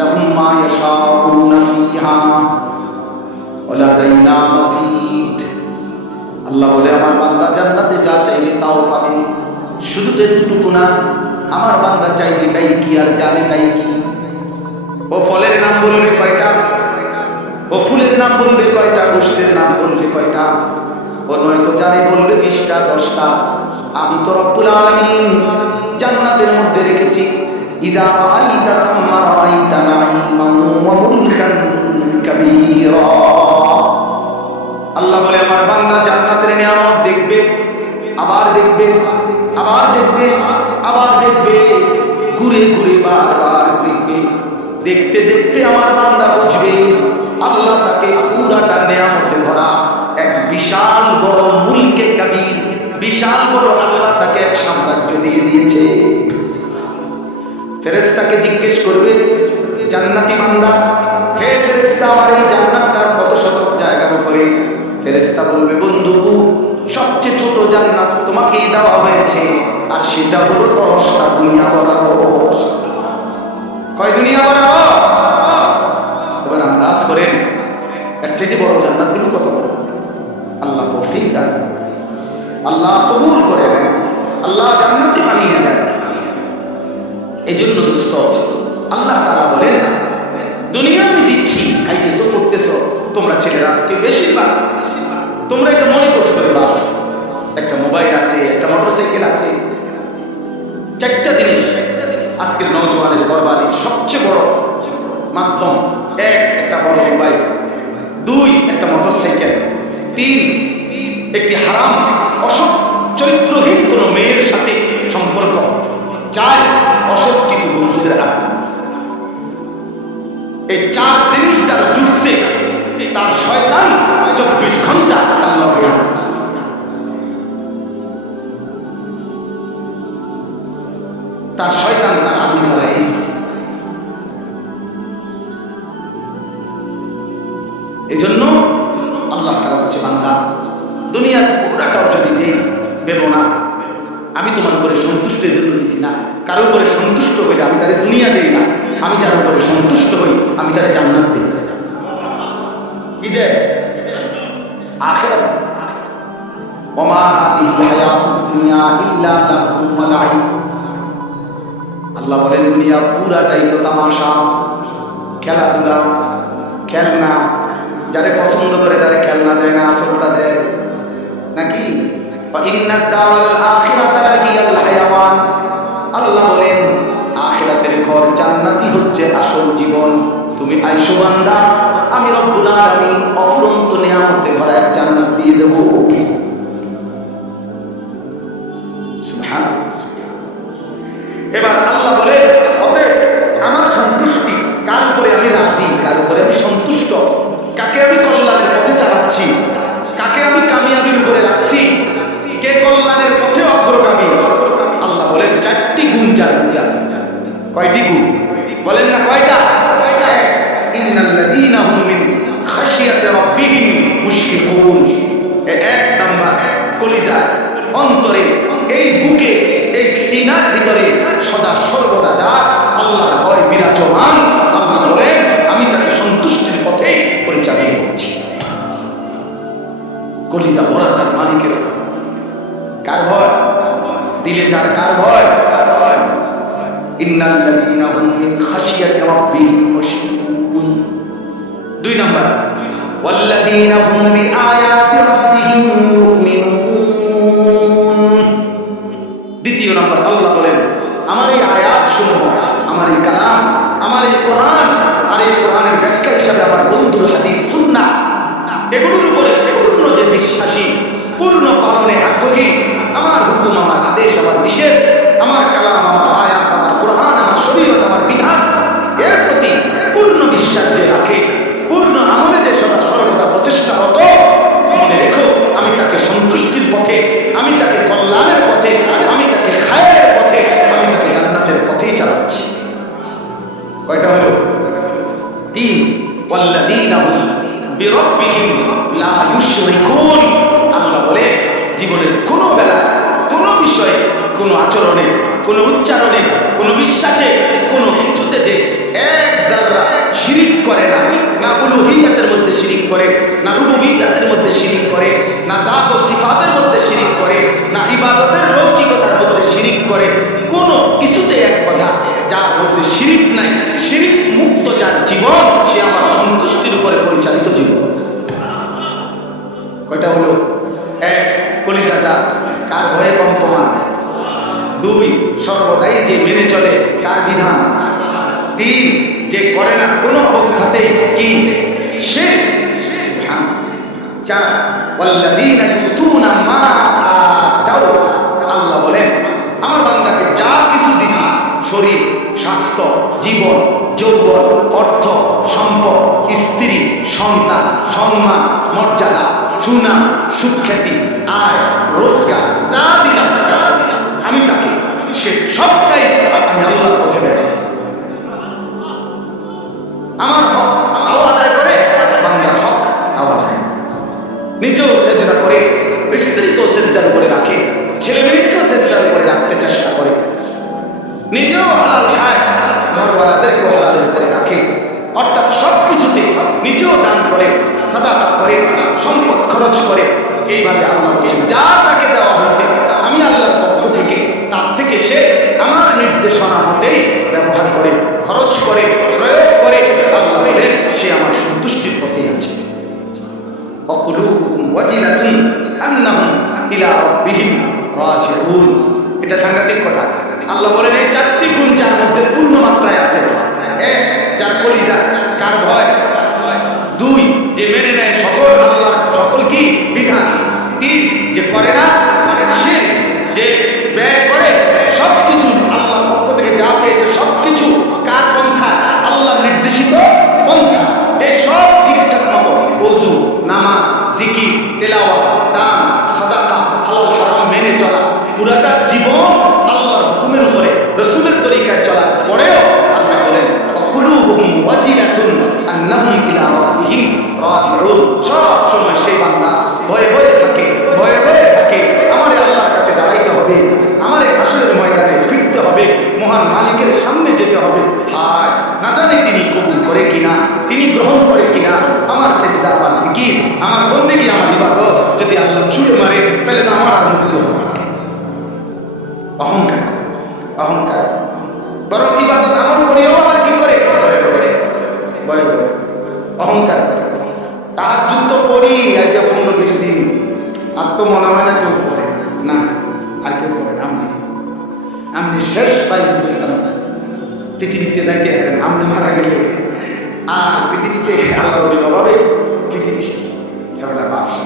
লাহুম মা ইয়াশাউনা ফিহা ওয়া লাদাইনা মাজিদ। আল্লাহ বলে আমার বান্দা জান্নাতে যা চাইবে তাও পাবে। শুধু তো এতটুকু না, আমার বান্দা চাইবে তাই কি আর জানে তাই কি। ও ফলের নাম বলবে কয়টা, ও ফুলের নাম বলবে কয়টা, গোষ্ঠের নাম বলবে কয়টা, ও নয়তো জানে বলবে 20টা 10টা। আমি তো রব্বুল আলামিন জান্নাতের মধ্যে রেখেছি ইযা রাআইতা থাম্মা রাআইতা নাঈমান ওয়া মুলকান কাবীরা। আল্লাহ বলে আমার বান্দা জান্নাতের নিয়ামত দেখবে, আবার দেখবে, আবার দেখবে, আবার দেখবে, ঘুরে ঘুরে বারবার দেখবে। দেখতে দেখতে আমার বান্দা বুঝবে আল্লাহ তাকে পুরাটা নিয়ামতে ভরা এক বিশাল বড় মুলকে কবির, বিশাল বড় আল্লাহ তাকে এক সাম্রাজ্য দিয়ে দিয়েছে। ফেরেশতাকে জিজ্ঞেস করবে জান্নাতি বান্দা, হে ফেরেশতা আমার এই জান্নাতটা কত শতক জায়গার উপরে? ফেরেশতা বলবে বন্ধু সবচেয়ে ছোট জান্নাত তোমাকেই দেওয়া হয়েছে, আর সেটা হলো 10টা দুনিয়া বরাবর। কয় দুনিয়া বরাবর? এবার আন্দাজ করেন এর চেয়ে বড় জান্নাত হলো কত বড়। আল্লাহ তৌফিক দান, আল্লাহ কবুল করে দেন, আল্লাহ জান্নাতি বানিয়ে দেন। এই জন্য দোস্ত আল্লাহ তাআলা বলেন দুনিয়া আমি দিচ্ছি, খাইতেছো করতেছো তোমরা ছেলেরা আজকে বেশিরভাগ তোমরা এটা মনে করছো বাপ একটা মোবাইল আছে, একটা মোটরসাইকেল আছে, 4টা জিনিস আজকের নওজোয়ানের বরবাদির সবচেয়ে বড় মাধ্যম। একটা বড় মোবাইল, 2 একটা মোটরসাইকেল, 3 একটি হারাম অসৎ চরিত্রহীন কোনো মেয়ের সাথে সম্পর্ক, 4 অসৎ কিছু বন্ধুদের আড্ডা। এই 4 জিনিস যারা জুটছে তার শয়তান 24 ঘন্টা তার লগে আছে। তার শয়তান তার আগুন জ্বালায় দিয়েছে। এই জন্য আল্লাহ তাআলা বলছে বান্দা দুনিয়ার পুরাটাও যদি দেই দেব না, আমি তোমার উপরে সন্তুষ্ট এই জন্য দিছি না। কারোর উপরে সন্তুষ্ট হইলে আমি তারে দুনিয়া দেই না, আমি যার উপরে সন্তুষ্ট হই আমি তারে জান্নাত দেই। কি দেয়? আখিরাত। ওমা হাদিহিল হায়াতুদ দুনিয়া ইল্লা লাহু ওয়া লাইব। আল্লাহ বলেন দুনিয়া পুরাটাই তো তামাশা, খেলাধুলা, খেলনা। যারে পছন্দ করে তারে খেলনা দেয় না, আসলটা দেয় নাকি? ইন্নাদ দারাল আখিরাতা লাহিয়াল হায়াওয়ান। আল্লাহ বলেন আখিরাতের ঘর জান্নাতই হচ্ছে আসল জীবন। তুমি আইসো বান্দা, আমি রব্বুল আলামিন অফুরন্ত নিয়ামতে ভরা এক জান্নাত দিয়ে দেব। সুবহানাল্লাহ। এবার আল্লাহ বলে অতএব আমার সন্তুষ্টি কার উপরে আমি রাজি, কার উপরে আমি সন্তুষ্ট, কাকে আমি কল্যাণের পথে চালাচ্ছি, কাকে আমি কামিয়াবির উপরে রাখছি, কে কল্যাণের পথে অগ্রগামী। আল্লাহ বলেন 4টি গুণ যার মধ্যে আছে। কয়টি গুণ বলেন না? কয়টা? ইন্নাল্লাযীনা হুম মিন খাশিয়াতি রাব্বিহিম মুশফিকুন। 1 নাম্বার কলিজা, অন্তরে, এই বুকে, এই সিনার ভিতরে সদা সর্বদা যার আল্লাহর ভয় বিরাজমান, আল্লাহ বলেন আমি তাকে সন্তুষ্টির পথে পরিচালিত করছি। কলিজা ভরা যার মালিকের কার ভয়? দিলে যার কার ভয়? কার ভয়? ইন্নাল্লাযীনা হুম মিন খাশিয়াতি রাব্বিহিম মুশফিকুন। 2 নাম্বার ওয়াল্লাযীনা হুম বিআয়াতি রাব্বিহিম ইউমিনুন। 2 নাম্বার আল্লাহ বলেন আমার এই আয়াত সমূহ, আমার এই কালাম, আমার এই কোরআন, আর এই কোরআনের ব্যাখ্যা হিসাবে আমার বন্ধুর হাদিস সুন্নাহ, এগুলোর উপরে পূর্ণ যে বিশ্বাসী, পূর্ণ পালনে আগ্রহী, আমার হুকুম, আমার আদেশ, আমার নিষেধ, আমার কালাম, আমার আয়াত, আমার কোরআন, আমার শরীয়ত, আমার বিধান, এর প্রতি পূর্ণ বিশ্বাস যে রাখে, পূর্ণ আমলে যে সদা সর্বদা প্রচেষ্টারত, মনে রেখো আমি তাকে সন্তুষ্টির পথে, আমি তাকে কল্যাণের পথে, আমি তাকে খায়ের পথে, আমি তাকে জান্নাতের পথেই চালাচ্ছি। কয়টা হলো? 3 ওয়াল্লাযীনা হুম বিরাব্বিহিম লা ইউশরিকুন। আল্লাহ বলে জীবনের কোনো বেলা, কোনো বিষয়ে, কোনো আচরণে, কোনো উচ্চারণে, কোনো বিশ্বাসে, কোনো কিছুতে যে 1 জাররা করে, না রুবুবিয়্যাতের মধ্যে শিরিক করে, না জাত ও সিফাতের মধ্যে শিরিক করে, না ইবাদতের লৌকিকতার মধ্যে শিরিক করে, কোনো কিছুতে এক কথা যার মধ্যে শিরিক নাই, শিরিক মুক্ত যার জীবন, সে আমার সন্তুষ্টির উপরে পরিচালিত জীবন। কয়টা হলো? এক, কলিজা যা, কার ভয়ে কম্পমান। দুই, সর্বদাই যে মেনে চলে কার বিধান। তিন, যে করে না কোনো অবস্থাতেই কি সে। চার, ওয়াল্লাযীনা ইউতুনা মা আতাউ, আল্লাহ বলেন আমার বান্দাকে যা কিছু দিছি, শরীর, স্বাস্থ্য, জীবন, যৌবন, অর্থ, সম্পদ, স্ত্রী, সন্তান, সম্মান, মর্যাদা, সুনাম, সুখ্যাতি, আয়, রোজগার, যা দিলাম আমি তাকে, সে সবটাই আমি আল্লাহর পথে ব্যয়। আমার হক তাও আদায় করে, বান্দার হক তাও আদায়। নিজেও সেজদা করে, স্ত্রীকেও সেজদার উপরে রাখে, ছেলে মেয়েকেও সেজদার উপরে রাখতে চেষ্টা করে, নিজেও হালাল খায়, ঘরওয়ালাদেরকেও হালালের উপরে রাখে, অর্থাৎ সবকিছুতে নিজেও দান করে, সাদাকা করে, সম্পদ খরচ করে। এইভাবে আল্লাহ বলছেন যা তাকে দেওয়া হয়েছে আমি আল্লাহর পক্ষ থেকে, তার থেকে সে আমার নির্দেশনা মতেই ব্যবহার করে, খরচ করে, প্রয়োগ করে। আল্লাহ বলেন সে আমার সন্তুষ্টির পথেই আছে। অকুলুহুম ওয়াজিলাতুন আন্নাহুম ইলা রাব্বিহিম রাজিউন। এটা সাংঘাতিক কথা। আল্লাহ বলেন এই চারটি গুণ যার মধ্যে পূর্ণ মাত্রায় আছে। এক, যার কলিজা, কার ভয়। দুই, যে মেনে নেয় সকল আল্লাহর সকল কি বিধান। তিন, যে করে না সে, যে ব্যয় করে সবকিছু আল্লাহর পক্ষ থেকে যা পেয়েছে সবকিছু কার পন্থা, আল্লাহর নির্দেশিত পন্থা। এই সব ঠিকঠাক মতো ওযু, নামাজ, জিকির, তেলাওয়াত, দান, সাদাকা, হালাল হারাম মেনে চলা, পুরাটা জীবন আল্লাহর হুকুমের উপরে রাসূলের তরিকায় চলার পরেও আল্লাহ বলেন অকুলুহুম ওয়াজিলাতুন আন্নাহুম ইলা রাব্বিহিম রাজিউন। সব সময় সেই বান্দা ভয়ে ভয়ে থাকে, ভয়ে ভয়ে থাকে আমারে আল্লাহর কাছে দাঁড়াইতে হবে, আমারে হাসরের ময়দানে ফিরতে হবে, মহান মালিকের সামনে যেতে হবে। হায় না জানি তিনি কবুল করে কিনা, তিনি গ্রহণ করে কিনা আমার সেজদা, আমার জিকির, আমার বন্দেগী, আমার ইবাদত। যদি আল্লাহ ছুঁড়ে মারে তাহলে তো আমার আর মুক্তি হবে না। অহংকার, অহংকার। বরং ইবাদত আমল করিও আবার কি করে, ভয় করে, অহংকার করে। তাহাজ্জুদ তো পড়ি আজ 15-20 দিন, আর তো মনে হয় না কেউ পড়ে না, আর কেউ পড়ে না। আপনি শেষ পাইজ বুঝতাম পৃথিবীতে যাইতে আছেন, আপনি মারা গেলে আর পৃথিবীতে আল্লাহর অভাবে পৃথিবী শেষ, সেটা ব্যবসা।